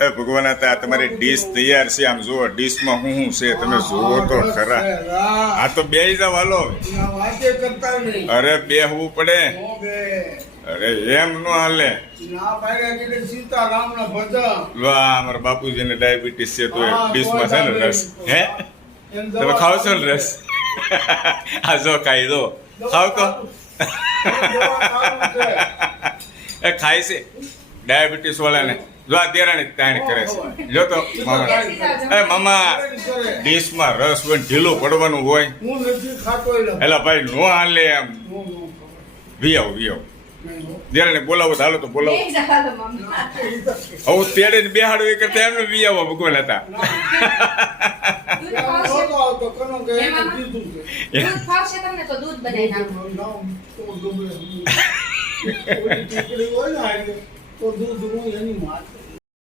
એ ભગવાન હતા તમારી ડીશ તૈયાર છે આમ જુઓ ડીશમાં શું છે તમે જુઓ તો ખરા આ તો બેહી જાવ હાલો અરે બેહવું પડે અરે એમ નો હાલે વાહ અમારા બાપુજીને ડાયાબિટીસ છે તો ડીશમાં છે ને રસ હે તમે ખાવ છો ને રસ આ જો ખાઈ દો ખાવ તો એ ખાય છે ડાયાબિટીસ વાળાને જો આ દેરાણી તાણી કરે છે જો તો મામા એ મામા ડીશમાં રસ હોય ઢીલું પડવાનું હોય એલા ભાઈ નો હાલે એમ વી આવો દેરાણી બોલાવો તો હાલો તો બોલાવો હું તેડે ને બેહાડો એ કરતા એમને વી આવો ભગવાન હતા